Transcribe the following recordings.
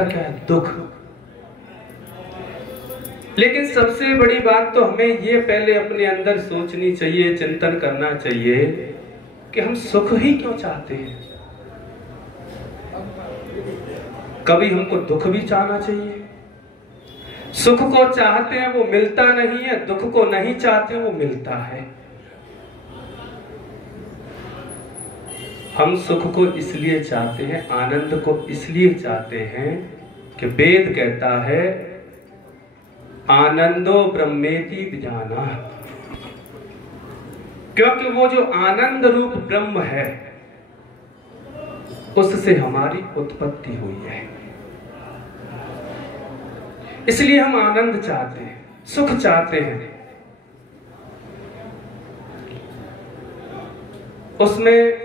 क्या है? दुख। लेकिन सबसे बड़ी बात तो हमें ये पहले अपने अंदर सोचनी चाहिए, चिंतन करना चाहिए कि हम सुख ही क्यों चाहते हैं। कभी हमको दुख भी चाहना चाहिए। सुख को चाहते हैं वो मिलता नहीं है, दुख को नहीं चाहते वो मिलता है। हम सुख को इसलिए चाहते हैं, आनंद को इसलिए चाहते हैं कि वेद कहता है आनंदो ब्रह्मेति विजाना, क्योंकि वो जो आनंद रूप ब्रह्म है उससे हमारी उत्पत्ति हुई है। इसलिए हम आनंद चाहते हैं, सुख चाहते हैं। उसमें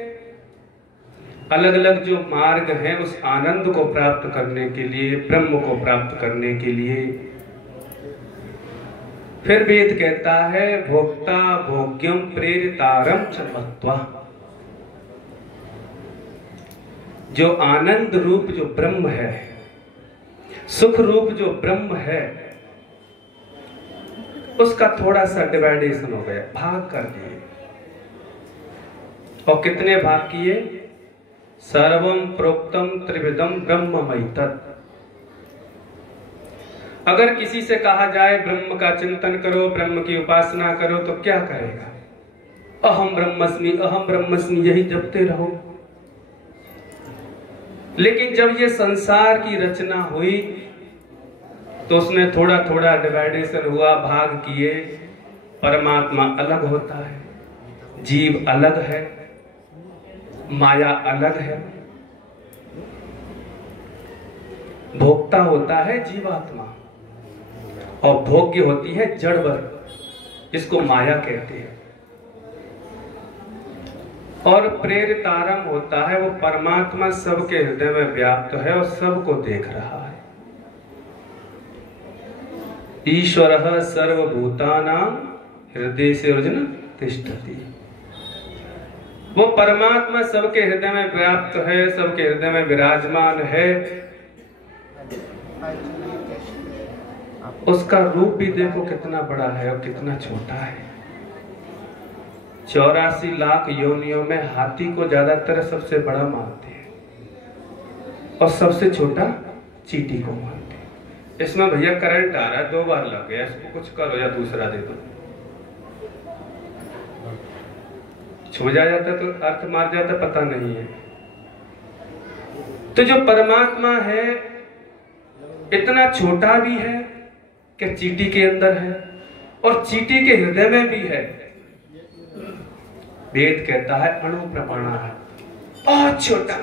अलग अलग जो मार्ग हैं उस आनंद को प्राप्त करने के लिए, ब्रह्म को प्राप्त करने के लिए। फिर वेद कहता है भोक्ता भोग्यम प्रेरितारम च मत्वा, जो आनंद रूप जो ब्रह्म है, सुख रूप जो ब्रह्म है, उसका थोड़ा सा डिवाइडेशन हो गया, भाग कर दिए। और कितने भाग किए? सर्वम प्रोक्तम त्रिविधम ब्रह्ममयि तत्। अगर किसी से कहा जाए ब्रह्म का चिंतन करो, ब्रह्म की उपासना करो, तो क्या करेगा? अहम ब्रह्मस्मि यही जपते रहो। लेकिन जब ये संसार की रचना हुई तो उसमें थोड़ा थोड़ा डिवाइडेशन हुआ, भाग किए। परमात्मा अलग होता है, जीव अलग है, माया अलग है। भोक्ता होता है जीवात्मा और भोग्य होती है जड़ वर्ग, जिसको माया कहते हैं। और प्रेरितारम होता है वो परमात्मा, सबके हृदय में व्याप्त है और सबको देख रहा है। ईश्वरः सर्वभूतानां हृदय से अर्जुन तिष्ठति। वो परमात्मा सबके हृदय में व्याप्त है, सबके हृदय में विराजमान है। उसका रूप भी देखो कितना बड़ा है और कितना छोटा है। 84 लाख योनियों में हाथी को ज्यादातर सबसे बड़ा मानते हैं और सबसे छोटा चींटी को मानते हैं। इसमें भैया करंट आ रहा है, 2 बार लग गया, इसको कुछ करो या दूसरा दे दो। छू जाता तो अर्थ मार जाता, पता नहीं है। तो जो परमात्मा है इतना छोटा भी है कि चींटी के अंदर है और चींटी के हृदय में भी है। वेद कहता है अणु प्रमाणा है, बहुत छोटा।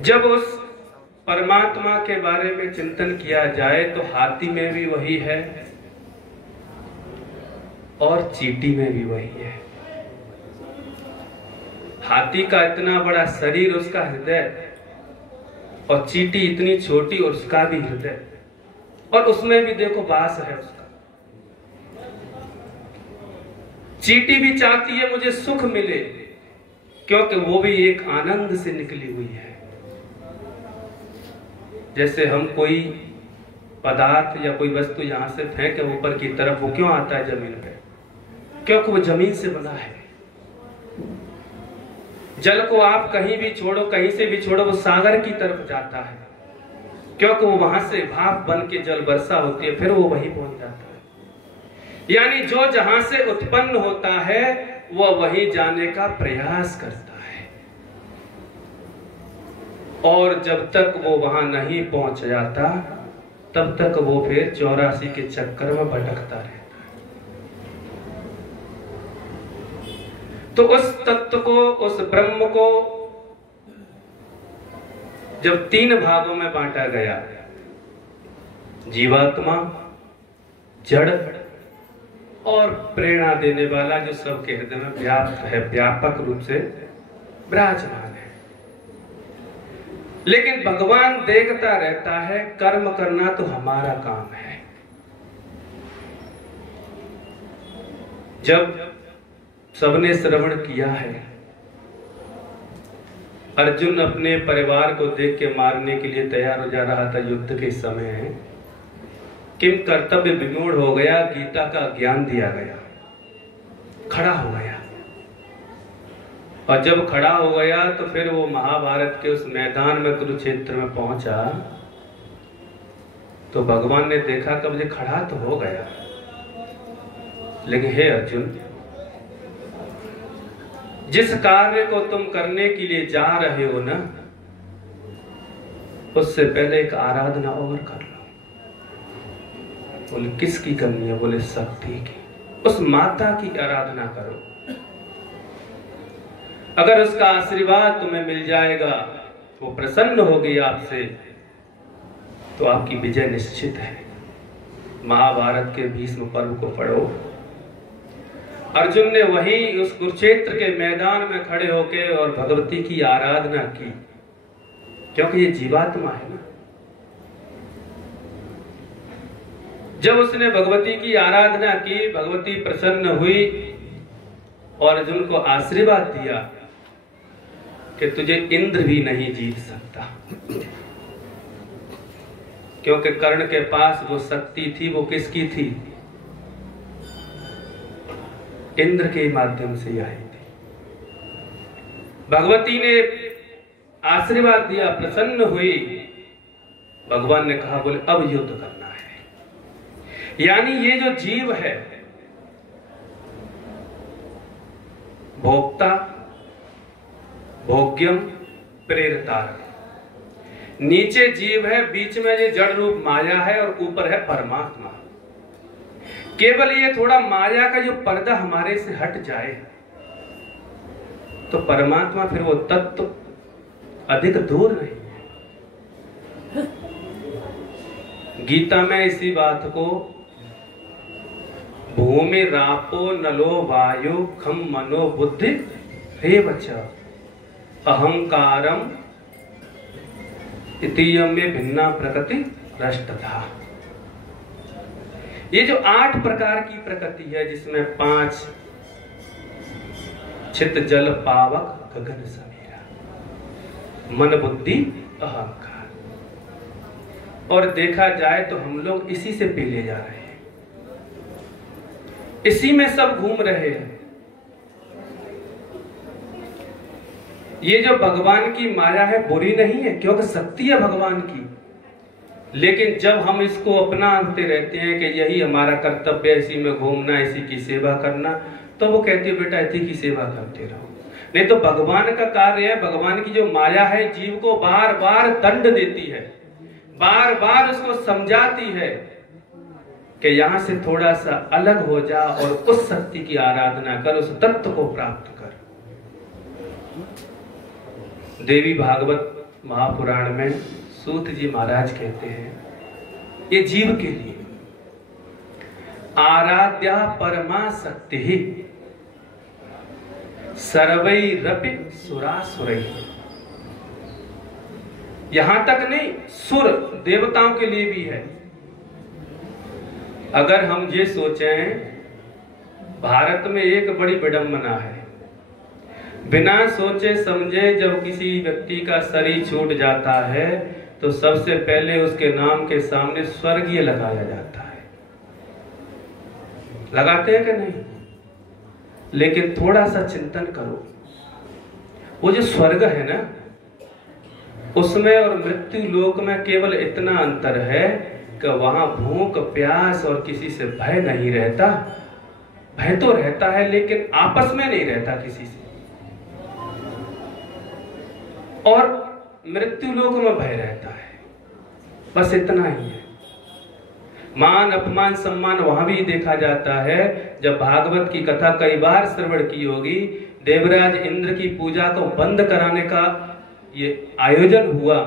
जब उस परमात्मा के बारे में चिंतन किया जाए तो हाथी में भी वही है और चींटी में भी वही है। हाथी का इतना बड़ा शरीर, उसका हृदय, और चींटी इतनी छोटी और उसका भी हृदय, और उसमें भी देखो वास है उसका। चींटी भी चाहती है मुझे सुख मिले, क्योंकि वो भी एक आनंद से निकली हुई है। जैसे हम कोई पदार्थ या कोई वस्तु यहां से फेंके ऊपर की तरफ, वो क्यों आता है जमीन पे? क्योंकि वो जमीन से बना है। जल को आप कहीं भी छोड़ो, कहीं से भी छोड़ो, वो सागर की तरफ जाता है, क्योंकि वो वहां से भाप बन के जल वर्षा होती है, फिर वो वहीं पहुंच जाता है। यानी जो जहां से उत्पन्न होता है वो वहीं जाने का प्रयास करता है, और जब तक वो वहां नहीं पहुंच जाता तब तक वो फिर 84 के चक्कर में भटकता रहता है। तो उस तत्व को, उस ब्रह्म को जब 3 भागों में बांटा गया, जीवात्मा, जड़ और प्रेरणा देने वाला, जो सबके हृदय में व्याप्त है, व्यापक रूप से विराजमान है। लेकिन भगवान देखता रहता है, कर्म करना तो हमारा काम है। जब सबने श्रवण किया है, अर्जुन अपने परिवार को देख के मारने के लिए तैयार हो जा रहा था। युद्ध के समय किम कर्तव्य विमूढ़ हो गया, गीता का ज्ञान दिया गया, खड़ा हो गया। और जब खड़ा हो गया तो फिर वो महाभारत के उस मैदान में कुरुक्षेत्र में पहुंचा तो भगवान ने देखा कि मुझे खड़ा तो हो गया, लेकिन हे अर्जुन, जिस कार्य को तुम करने के लिए जा रहे हो ना, उससे पहले एक आराधना और कर लो। बोले किसकी करनी है? बोले शक्ति की। उस माता की आराधना करो। अगर उसका आशीर्वाद तुम्हें मिल जाएगा, वो प्रसन्न होगी आपसे, तो आपकी विजय निश्चित है। महाभारत के भीष्म पर्व को पढ़ो। अर्जुन ने वहीं उस कुरुक्षेत्र के मैदान में खड़े होके और भगवती की आराधना की, क्योंकि ये जीवात्मा है ना। जब उसने भगवती की आराधना की, भगवती प्रसन्न हुई और अर्जुन को आशीर्वाद दिया कि तुझे इंद्र भी नहीं जीत सकता, क्योंकि कर्ण के पास वो शक्ति थी, वो किसकी थी? इंद्र के माध्यम से आई थी। भगवती ने आशीर्वाद दिया, प्रसन्न हुई। भगवान ने कहा, बोले अब युद्ध करना है। यानी ये जो जीव है, भोक्ता, भोग्यम, प्रेरतारक, नीचे जीव है, बीच में ये जड़ रूप माया है और ऊपर है परमात्मा। केवल ये थोड़ा माया का जो पर्दा हमारे से हट जाए तो परमात्मा फिर वो तत्व अधिक दूर नहीं है। गीता में इसी बात को भूमि रापो नलो वायु खम मनो बुद्धि हे बच्चा अहंकारम इतियम में भिन्ना प्रकृति रष्टधा। ये जो 8 प्रकार की प्रकृति है, जिसमें 5 चित्त जल पावक गगन समीरा, मन बुद्धि अहंकार, और देखा जाए तो हम लोग इसी से पीले जा रहे हैं, इसी में सब घूम रहे हैं। ये जो भगवान की माया है बुरी नहीं है, क्योंकि शक्ति है भगवान की, लेकिन जब हम इसको अपनाते रहते हैं कि यही हमारा कर्तव्य है, इसी में घूमना, इसी की सेवा करना, तो वो कहती है बेटा इसी की सेवा करते रहो। नहीं तो भगवान का कार्य है, भगवान की जो माया है जीव को बार बार दंड देती है, बार बार उसको समझाती है कि यहां से थोड़ा सा अलग हो जा और उस शक्ति की आराधना कर, उस तत्व को प्राप्त कर। देवी भागवत महापुराण में सूत जी महाराज कहते हैं, ये जीव के लिए आराध्या परमा शक्ति ही सर्वैरपि सुरासुरै। यहां तक नहीं, सुर देवताओं के लिए भी है। अगर हम ये सोचें, भारत में एक बड़ी विडंबना है, बिना सोचे समझे जब किसी व्यक्ति का शरीर छूट जाता है तो सबसे पहले उसके नाम के सामने स्वर्गीय लगाया जाता है। लगाते हैं कि नहीं? लेकिन थोड़ा सा चिंतन करो, वो जो स्वर्ग है ना, उसमें और मृत्यु लोक में केवल इतना अंतर है कि वहां भूख प्यास और किसी से भय नहीं रहता। भय तो रहता है लेकिन आपस में नहीं रहता किसी से, और मृत्यु लोक में भय रहता है। बस इतना ही है। मान अपमान सम्मान वहां भी देखा जाता है। जब भागवत की कथा कई बार श्रवण की होगी, देवराज इंद्र की पूजा को बंद कराने का ये आयोजन हुआ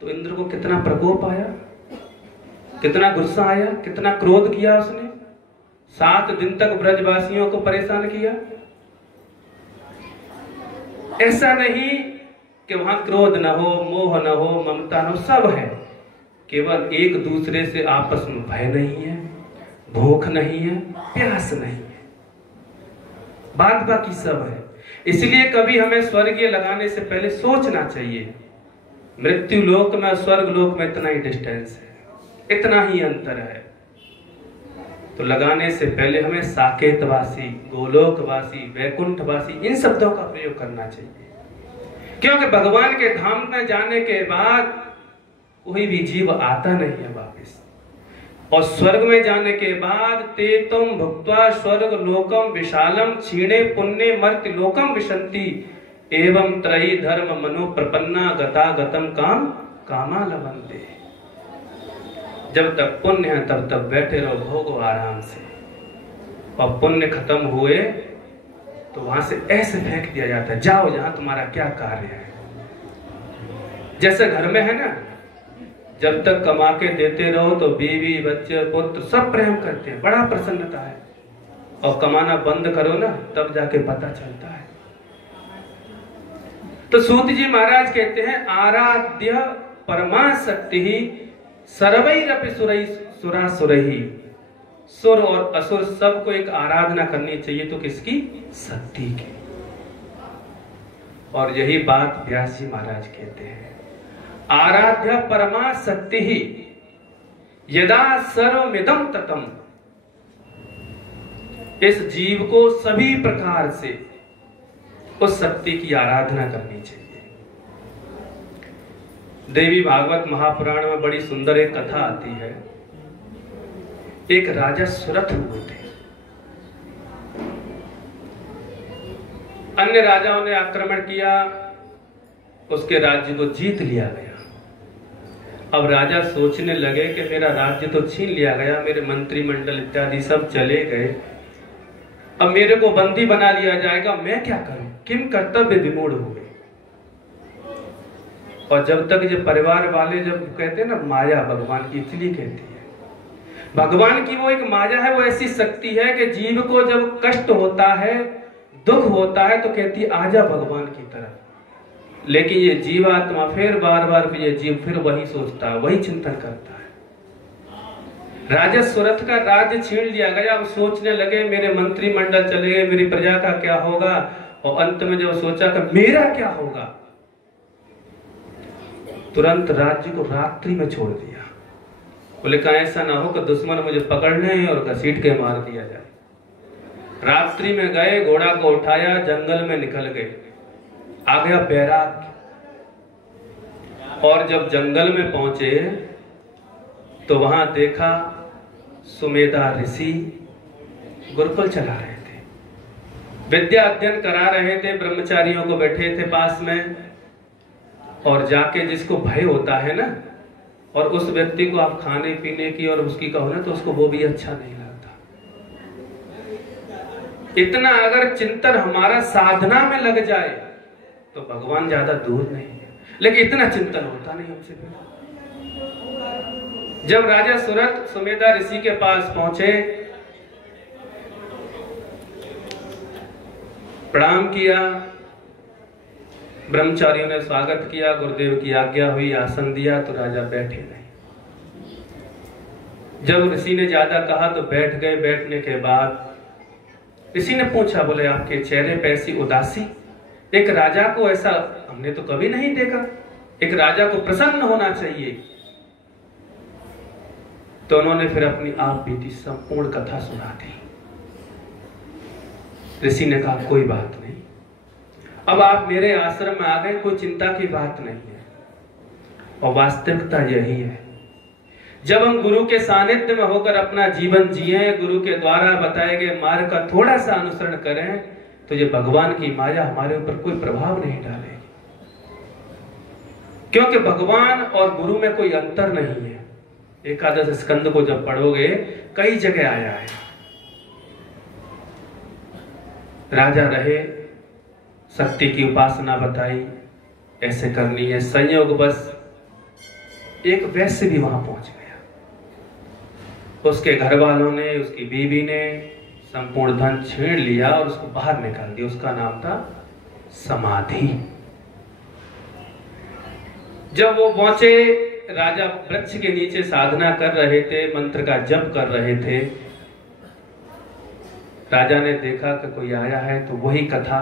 तो इंद्र को कितना प्रकोप आया, कितना गुस्सा आया, कितना क्रोध किया उसने। 7 दिन तक ब्रजवासियों को परेशान किया। ऐसा नहीं कि वहां क्रोध न हो, मोह न हो, ममता न हो, सब है, केवल एक दूसरे से आपस में भय नहीं है, भूख नहीं है, प्यास नहीं है। बात बाकी सब है। इसलिए कभी हमें स्वर्गीय लगाने से पहले सोचना चाहिए, मृत्यु लोक में स्वर्ग लोक में इतना ही डिस्टेंस है, इतना ही अंतर है। तो लगाने से पहले हमें साकेतवासी, गोलोकवासी, वैकुंठवासी इन शब्दों का प्रयोग करना चाहिए, क्योंकि भगवान के धाम में जाने के बाद कोई भी जीव आता नहीं है वापस। और स्वर्ग में जाने के बाद ते तुम भुक्त्वा स्वर्ग लोकम विशालम क्षीणे पुण्य मर्त्य लोकम विशंति एवं त्रयी धर्म मनो प्रपन्ना गता गतम काम कामा लवंते। जब तक पुण्य है तब तक बैठे रहो, भोगो आराम से, और पुण्य खत्म हुए तो वहां से ऐसे फेंक दिया जाता है, जाओ जहां तुम्हारा क्या कार्य है। जैसे घर में है ना, जब तक कमा के देते रहो तो बीवी बच्चे पुत्र सब प्रेम करते हैं, बड़ा प्रसन्नता है, और कमाना बंद करो ना तब जाके पता चलता है। तो सूत जी महाराज कहते हैं आराध्य परमा शक्ति ही सर्वैरपि सुरासुरैः, सुर और असुर सबको एक आराधना करनी चाहिए, तो किसकी? शक्ति की। और यही बात व्यास जी महाराज कहते हैं आराध्य परमा शक्ति ही यदा सर्वमिदं ततम। इस जीव को सभी प्रकार से उस शक्ति की आराधना करनी चाहिए। देवी भागवत महापुराण में बड़ी सुंदर एक कथा आती है। एक राजा सुरथ हुए थे, अन्य राजाओं ने आक्रमण किया, उसके राज्य को जीत लिया गया। अब राजा सोचने लगे कि मेरा राज्य तो छीन लिया गया, मेरे मंत्रिमंडल इत्यादि सब चले गए, अब मेरे को बंदी बना लिया जाएगा, मैं क्या करूं? किम कर्तव्य विमूढ़ हो गए। और जब तक जो परिवार वाले जब कहते हैं ना माया भगवान की, इसलिए कहती है भगवान की वो एक माया है, वो ऐसी शक्ति है कि जीव को जब कष्ट होता है, दुख होता है, तो कहती है आजा भगवान की तरफ। लेकिन ये जीवात्मा फिर बार बार ये जीव फिर वही सोचता है, वही चिंतन करता है। राजा सुरथ का राज्य छीन लिया गया, अब सोचने लगे मेरे मंत्रिमंडल चले गए, मेरी प्रजा का क्या होगा। और अंत में जब सोचा कि मेरा क्या होगा, तुरंत राज्य को रात्रि में छोड़ दिया। बोले कहा ऐसा ना हो कि दुश्मन मुझे पकड़ ले और घसीट के मार दिया जाए। रात्रि में गए, घोड़ा को उठाया, जंगल में निकल गए, आ गया बैराग। और जब जंगल में पहुंचे तो वहां देखा सुमेधा ऋषि गुरुकुल चला रहे थे, विद्या अध्ययन करा रहे थे, ब्रह्मचारियों को बैठे थे पास में। और जाके जिसको भय होता है ना, और उस व्यक्ति को आप खाने पीने की और उसकी कहो ना, तो उसको वो भी अच्छा नहीं लगता। इतना अगर चिंतन हमारा साधना में लग जाए तो भगवान ज्यादा दूर नहीं है, लेकिन इतना चिंतन होता नहीं हमसे। जब राजा सुरथ सुमेधा ऋषि के पास पहुंचे, प्रणाम किया, ब्रह्मचारियों ने स्वागत किया, गुरुदेव की आज्ञा हुई, आसन दिया, तो राजा बैठे नहीं। जब ऋषि ने ज्यादा कहा तो बैठ गए। बैठने के बाद ऋषि ने पूछा, बोले आपके चेहरे पे ऐसी उदासी, एक राजा को ऐसा हमने तो कभी नहीं देखा, एक राजा को प्रसन्न होना चाहिए। तो उन्होंने फिर अपनी आप बीती संपूर्ण कथा सुना दी। ऋषि ने कहा कोई बात नहीं, अब आप मेरे आश्रम में आ गए, कोई चिंता की बात नहीं है। और वास्तविकता यही है, जब हम गुरु के सानिध्य में होकर अपना जीवन जिए, गुरु के द्वारा बताए गए मार्ग का थोड़ा सा अनुसरण करें, तो ये भगवान की माया हमारे ऊपर कोई प्रभाव नहीं डालेगी। क्योंकि भगवान और गुरु में कोई अंतर नहीं है। एकादश स्कंद को जब पढ़ोगे कई जगह आया है। राजा रहे, शक्ति की उपासना बताई, ऐसे करनी है। संयोग बस एक वैश्य भी वहां पहुंच गया, उसके घर वालों ने, उसकी बीवी ने संपूर्ण धन छीन लिया और उसको बाहर निकाल दिया। उसका नाम था समाधि। जब वो पहुंचे, राजा वृक्ष के नीचे साधना कर रहे थे, मंत्र का जप कर रहे थे। राजा ने देखा कि कोई आया है, तो वही कथा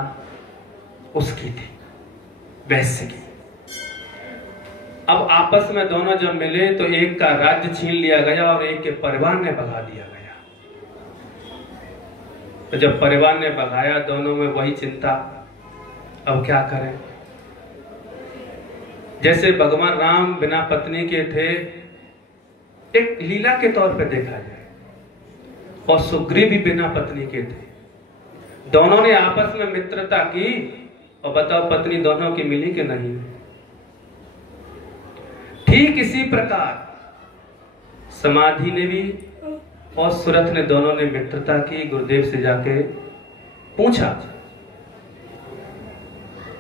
उसकी थी, वैश्य की। अब आपस में दोनों जब मिले तो एक का राज्य छीन लिया गया और एक के परिवार ने भगा दिया गया। तो जब परिवार ने भगाया, दोनों में वही चिंता, अब क्या करें। जैसे भगवान राम बिना पत्नी के थे, एक लीला के तौर पे देखा जाए, और सुग्रीव भी बिना पत्नी के थे। दोनों ने आपस में मित्रता की, और बताओ पत्नी दोनों की मिली कि नहीं। ठीक इसी प्रकार समाधि ने भी और सुरथ ने, दोनों ने मित्रता की। गुरुदेव से जाके पूछा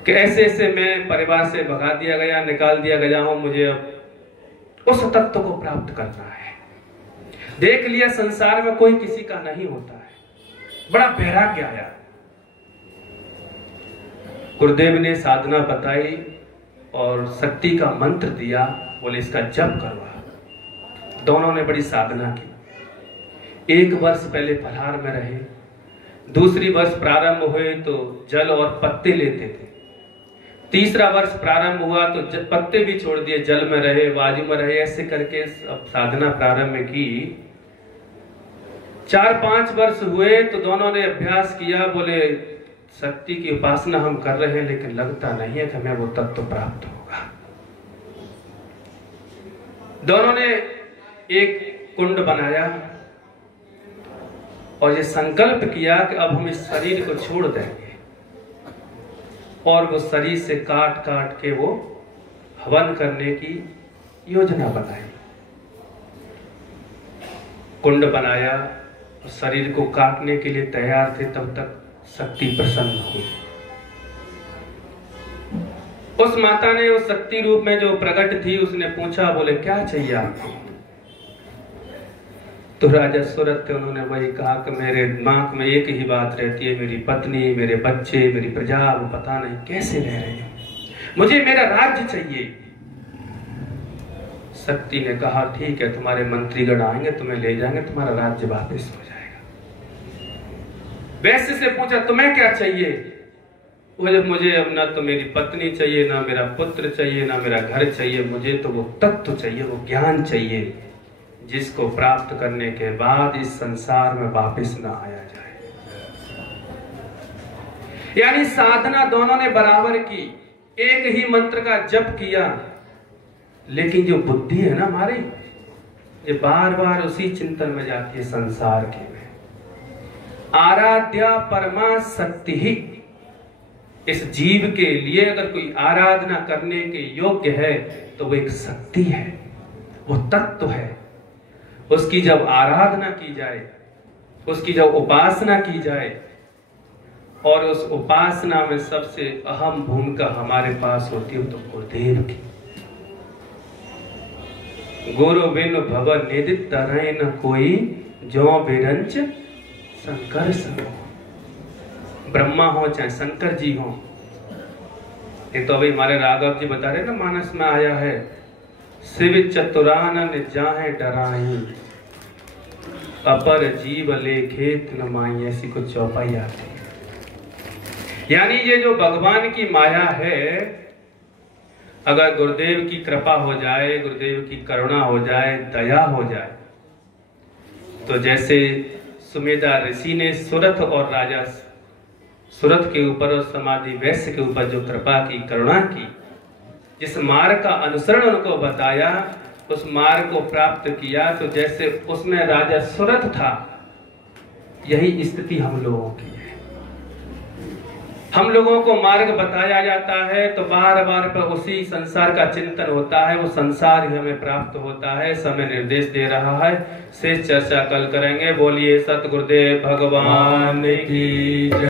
कि ऐसे ऐसे मैं परिवार से भगा दिया गया, निकाल दिया गया हूं, मुझे अब उस तत्व को प्राप्त करना है। देख लिया संसार में कोई किसी का नहीं होता है। बड़ा वैराग्य आया। गुरुदेव ने साधना बताई और शक्ति का मंत्र दिया, बोले इसका जप करवा। दोनों ने बड़ी साधना की। 1 वर्ष पहले फलाहार में रहे, दूसरी वर्ष प्रारंभ हुए तो जल और पत्ते लेते थे, तीसरा वर्ष प्रारंभ हुआ तो पत्ते भी छोड़ दिए, जल में रहे, वायु में रहे। ऐसे करके अब साधना प्रारंभ की। 4-5 वर्ष हुए तो दोनों ने अभ्यास किया। बोले शक्ति की उपासना हम कर रहे हैं, लेकिन लगता नहीं है कि हमें वो तत्व प्राप्त होगा। दोनों ने एक कुंड बनाया और ये संकल्प किया कि अब हम इस शरीर को छोड़ देंगे, और वो शरीर से काट काट के वो हवन करने की योजना बनाई। कुंड बनाया, शरीर को काटने के लिए तैयार थे, तब तक शक्ति प्रसन्न हुई। उस माता ने उस शक्ति रूप में जो प्रकट थी, उसने पूछा, बोले क्या चाहिए आपको। तो राजा सुरथ थे, उन्होंने वही कहा कि मेरे दिमाग में एक ही बात रहती है, मेरी पत्नी, मेरे बच्चे, मेरी प्रजा, वो पता नहीं कैसे रह रहे हैं, मुझे मेरा राज्य चाहिए। शक्ति ने कहा ठीक है, तुम्हारे मंत्रीगण आएंगे, तुम्हें ले जाएंगे, तुम्हारा राज्य वापस हो जाएगा। वैश्य से पूछा तुम्हें क्या चाहिए। वो जब मुझे अब ना तो मेरी पत्नी चाहिए, ना मेरा पुत्र चाहिए, ना मेरा घर चाहिए, मुझे तो वो तत्व चाहिए, वो ज्ञान चाहिए, जिसको प्राप्त करने के बाद इस संसार में वापस ना आया जाए। यानी साधना दोनों ने बराबर की, एक ही मंत्र का जप किया, लेकिन जो बुद्धि है ना हमारी, ये बार बार उसी चिंतन में जाती है संसार के में। आराध्या परमा शक्ति ही, इस जीव के लिए अगर कोई आराधना करने के योग्य है तो वो एक शक्ति है, वो तत्व है। उसकी जब आराधना की जाए, उसकी जब उपासना की जाए, और उस उपासना में सबसे अहम भूमिका हमारे पास होती है तो गुरुदेव की। गुरु बिन भव निधि तरह न कोई, जो बिरंच शंकर सो। ब्रह्मा हो चाहे शंकर जी हो। ये तो अभी हमारे राघव जी बता रहे ना, मानस में आया है, शिव चतुरानन जाहे डराई, अपर जीव लेखेत न माई। ऐसी कुछ चौपाई आती है। यानी ये जो भगवान की माया है, अगर गुरुदेव की कृपा हो जाए, गुरुदेव की करुणा हो जाए, दया हो जाए, तो जैसे सुमेधा ऋषि ने सुरथ और राजा सुरथ के ऊपर और समाधि वैश्य के ऊपर जो कृपा की, करुणा की, जिस मार्ग का अनुसरण उनको बताया, उस मार्ग को प्राप्त किया, तो जैसे उसमें राजा सुरथ था, यही स्थिति हम लोगों की है। हम लोगों को मार्ग बताया जाता है तो बार बार पर उसी संसार का चिंतन होता है, वो संसार ही हमें प्राप्त होता है। समय निर्देश दे रहा है, शेष चर्चा कल करेंगे। बोलिए सतगुरुदेव भगवान की।